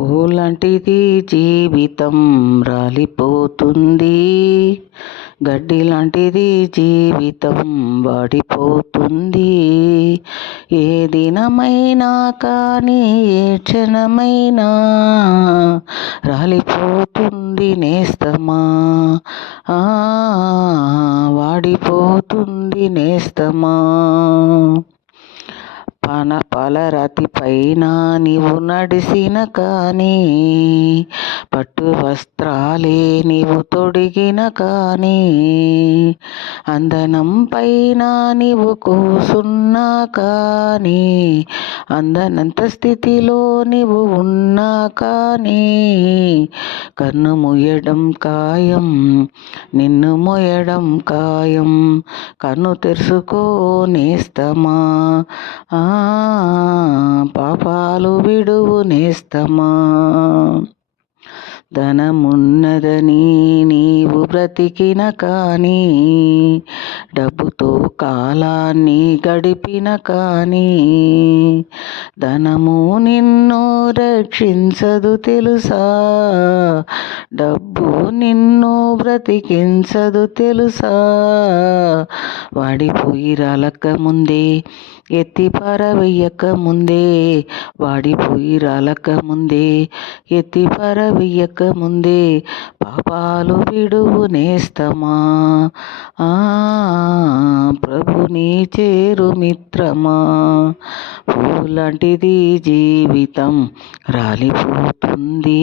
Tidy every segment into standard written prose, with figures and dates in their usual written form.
పూలాంటిది జీవితం రాలిపోతుంది, గడ్డి లాంటిది జీవితం వాడిపోతుంది. ఏ దినమైనా కానీ ఏ క్షణమైనా రాలిపోతుంది నేస్తమా, వాడిపోతుంది నేస్తమా. పాలరాతి పైన నీవు నడిసిన కానీ, పట్టు వస్త్రాలే నీవు తొడిగిన కానీ, అందనం పైన నీవు కూసున్నా కానీ, అందనంత స్థితిలో నీవు ఉన్నా కానీ, కన్ను మూయడం ఖాయం, నిన్ను మోయడం ఖాయం. కన్ను తెరుచుకో నేస్తమా, పాపాలు విడువు నేస్తమా. ధనమున్నదని నీవు బ్రతికిన కానీ, డబ్బుతో కాలాన్ని గడిపిన కానీ, ధనము నిన్ను రక్షించదు తెలుసా, డబ్బు నిన్ను బ్రతికించదు తెలుసా. వాడిపోయి రాలక ముందే, ఎత్తి పారవేయక ముందే, వాడిపోయి రాలక ముందే, ఎత్తి పారవేయక ముందే, పాపాలు విడువు నేస్తమా, ప్రభుని చేరు మిత్రమా. పూలాంటిది జీవితం రాలిపోతుంది,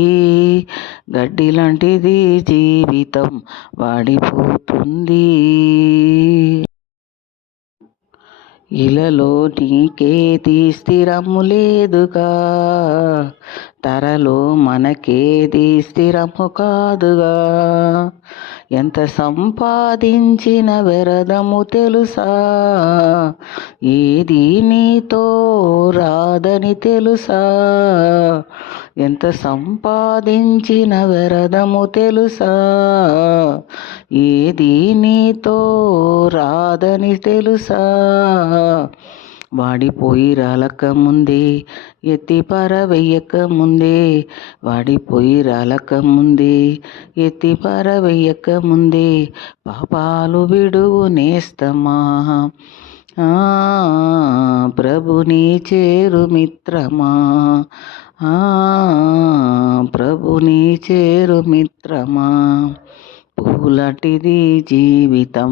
గడ్డి లాంటిది జీవితం వాడిపోతుంది. ఇలలో నీకేది స్థిరము లేదుగా, తరలో మనకేది స్థిరము కాదుగా. ఎంత సంపాదించిన వ్యర్థము తెలుసా, ఏది నీతో రాదని తెలుసా. ఎంత సంపాదించిన వ్యర్థము తెలుసా, ఏది నీతో రాదని తెలుసా. వాడిపోయి రాలక ముందే, ఎత్తి పారవేయక ముందే, వాడిపోయి రాలక ముందే, ఎత్తి పారవేయక ముందే, పాపాలు విడువు నేస్తమా, ప్రభుని చేరు మిత్రమా, ప్రభుని చేరు మిత్రమా. పూలాంటిది జీవితం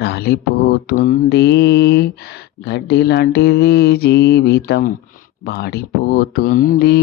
రాలిపోతుంది, గడ్డి లాంటిది జీవితం వాడిపోతుంది.